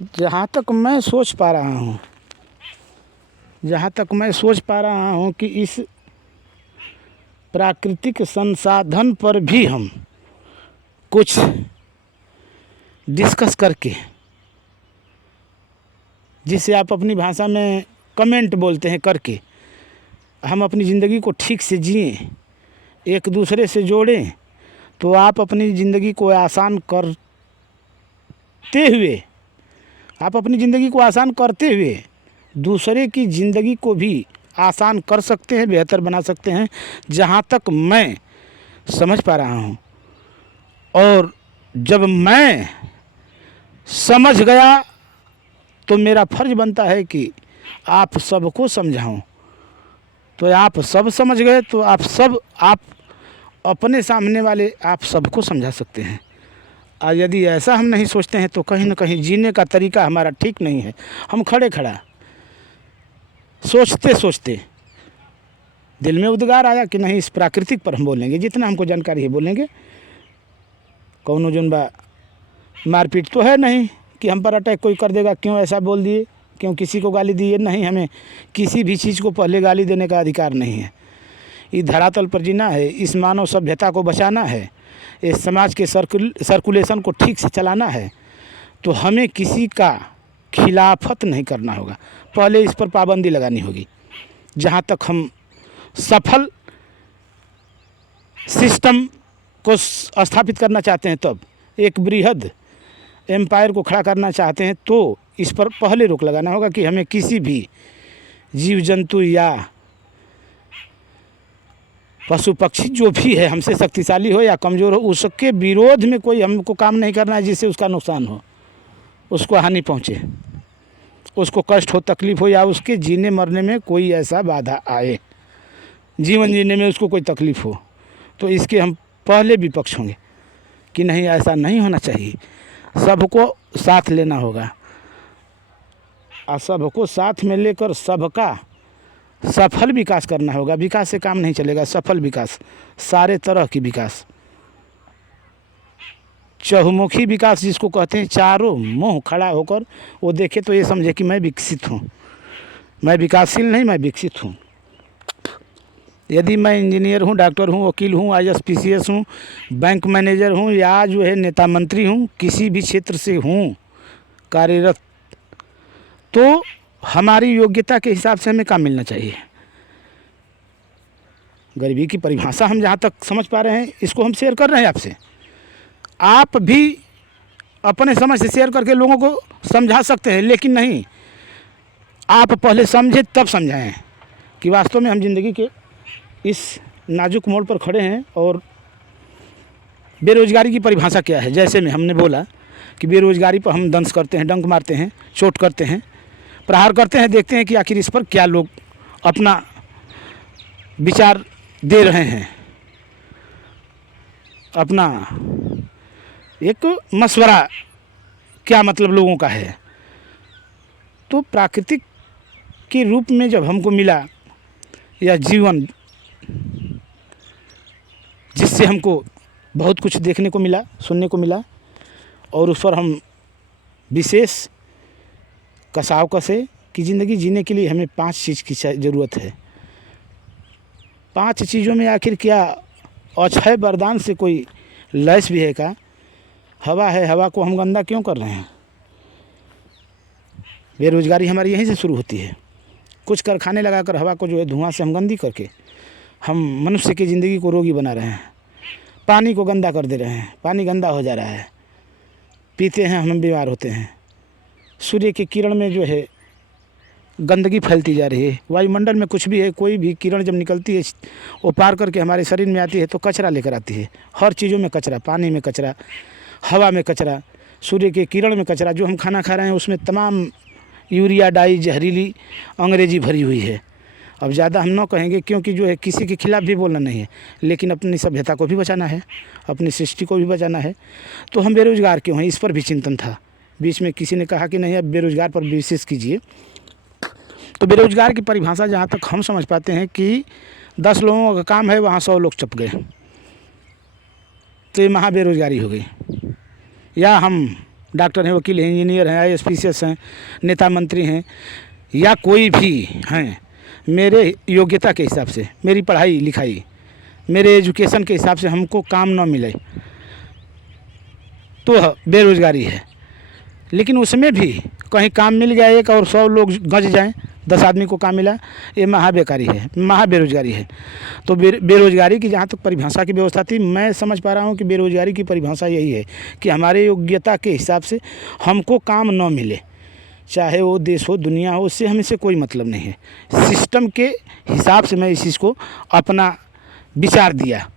जहाँ तक मैं सोच पा रहा हूँ, जहाँ तक मैं सोच पा रहा हूँ कि इस प्राकृतिक संसाधन पर भी हम कुछ डिस्कस करके, जिसे आप अपनी भाषा में कमेंट बोलते हैं, करके हम अपनी ज़िंदगी को ठीक से जिएं, एक दूसरे से जोड़ें, तो आप अपनी ज़िंदगी को आसान करते हुए, आप अपनी ज़िंदगी को आसान करते हुए दूसरे की ज़िंदगी को भी आसान कर सकते हैं, बेहतर बना सकते हैं, जहाँ तक मैं समझ पा रहा हूँ। और जब मैं समझ गया तो मेरा फर्ज बनता है कि आप सबको समझाऊं। तो आप सब समझ गए तो आप अपने सामने वाले आप सबको समझा सकते हैं। और यदि ऐसा हम नहीं सोचते हैं तो कहीं ना कहीं जीने का तरीका हमारा ठीक नहीं है। हम खड़ा सोचते सोचते दिल में उद्गार आया कि नहीं, इस प्राकृतिक पर हम बोलेंगे, जितना हमको जानकारी है बोलेंगे। कौनो जुनबा मारपीट तो है नहीं कि हम पर अटैक कोई कर देगा, क्यों ऐसा बोल दिए, क्यों किसी को गाली दी है। नहीं, हमें किसी भी चीज़ को पहले गाली देने का अधिकार नहीं है। इस धरातल पर जीना है, इस मानव सभ्यता को बचाना है, इस समाज के सर्कुलेशन को ठीक से चलाना है, तो हमें किसी का खिलाफत नहीं करना होगा। पहले इस पर पाबंदी लगानी होगी। जहाँ तक हम सफल सिस्टम को स्थापित करना चाहते हैं, तब एक बृहद एम्पायर को खड़ा करना चाहते हैं, तो इस पर पहले रोक लगाना होगा कि हमें किसी भी जीव जंतु या पशु पक्षी जो भी है, हमसे शक्तिशाली हो या कमज़ोर हो, उसके विरोध में कोई हमको काम नहीं करना है जिससे उसका नुकसान हो, उसको हानि पहुँचे, उसको कष्ट हो, तकलीफ़ हो, या उसके जीने मरने में कोई ऐसा बाधा आए, जीवन जीने में उसको कोई तकलीफ़ हो। तो इसके हम पहले विपक्ष होंगे कि नहीं, ऐसा नहीं होना चाहिए। सबको साथ लेना होगा और सबको साथ में लेकर सबका सफल विकास करना होगा। विकास से काम नहीं चलेगा, सफल विकास, सारे तरह की विकास, चहुमुखी विकास जिसको कहते हैं, चारों मुंह खड़ा होकर वो देखे तो ये समझे कि मैं विकसित हूँ, मैं विकासशील नहीं, मैं विकसित हूँ। यदि मैं इंजीनियर हूँ, डॉक्टर हूँ, वकील हूँ, IAS PCS हूँ, बैंक मैनेजर हूँ, या जो है नेता मंत्री हूँ, किसी भी क्षेत्र से हूँ कार्यरत, तो हमारी योग्यता के हिसाब से हमें काम मिलना चाहिए। गरीबी की परिभाषा हम जहाँ तक समझ पा रहे हैं, इसको हम शेयर कर रहे हैं आपसे। आप भी अपने समझ से शेयर करके लोगों को समझा सकते हैं, लेकिन नहीं, आप पहले समझे तब समझाएं कि वास्तव में हम ज़िंदगी के इस नाजुक मोड़ पर खड़े हैं और बेरोज़गारी की परिभाषा क्या है। जैसे में हमने बोला कि बेरोज़गारी पर हम दंश करते हैं, डंक मारते हैं, चोट करते हैं, प्रहार करते हैं, देखते हैं कि आखिर इस पर क्या लोग अपना विचार दे रहे हैं, अपना एक मशवरा क्या मतलब लोगों का है। तो प्राकृतिक के रूप में जब हमको मिला यह जीवन, जिससे हमको बहुत कुछ देखने को मिला, सुनने को मिला, और उस पर हम विशेष कसाव कसे कि ज़िंदगी जीने के लिए हमें 5 चीज़ की ज़रूरत है। 5 चीज़ों में आखिर क्या अक्षय वरदान से कोई लैस भी है क्या? हवा है, हवा को हम गंदा क्यों कर रहे हैं? बेरोज़गारी हमारी यहीं से शुरू होती है। कुछ कारखाने लगाकर हवा को जो है धुआं से हम गंदी करके हम मनुष्य की ज़िंदगी को रोगी बना रहे हैं। पानी को गंदा कर दे रहे हैं, पानी गंदा हो जा रहा है, पीते हैं हम बीमार होते हैं। सूर्य की किरण में जो है गंदगी फैलती जा रही है। वायुमंडल में कुछ भी है, कोई भी किरण जब निकलती है वो पार करके हमारे शरीर में आती है तो कचरा लेकर आती है। हर चीज़ों में कचरा, पानी में कचरा, हवा में कचरा, सूर्य के किरण में कचरा, जो हम खाना खा रहे हैं उसमें तमाम यूरिया, डाई, जहरीली अंग्रेजी भरी हुई है। अब ज़्यादा हम न कहेंगे क्योंकि जो है किसी के खिलाफ़ भी बोलना नहीं है, लेकिन अपनी सभ्यता को भी बचाना है, अपनी सृष्टि को भी बचाना है। तो हम बेरोज़गार क्यों हैं, इस पर भी चिंतन था। बीच में किसी ने कहा कि नहीं, अब बेरोज़गार पर विशेष कीजिए। तो बेरोज़गार की परिभाषा जहाँ तक हम समझ पाते हैं कि 10 लोगों का काम है, वहाँ 100 लोग चप गए, तो ये महा बेरोज़गारी हो गई। या हम डॉक्टर हैं, वकील हैं, इंजीनियर हैं, IAS PCS हैं, नेता मंत्री हैं या कोई भी हैं, मेरे योग्यता के हिसाब से, मेरी पढ़ाई लिखाई, मेरे एजुकेशन के हिसाब से हमको काम न मिले तो बेरोज़गारी है। लेकिन उसमें भी कहीं काम मिल गया एक और 100 लोग गंज जाएं, 10 आदमी को काम मिला, ये महाबेकारी है, महाबेरोजगारी है। तो बेरोजगारी की जहाँ तक परिभाषा की व्यवस्था थी, मैं समझ पा रहा हूँ कि बेरोजगारी की परिभाषा यही है कि हमारे योग्यता के हिसाब से हमको काम न मिले, चाहे वो देश हो, दुनिया हो, उससे हमें से कोई मतलब नहीं है। सिस्टम के हिसाब से मैं इस चीज़ को अपना विचार दिया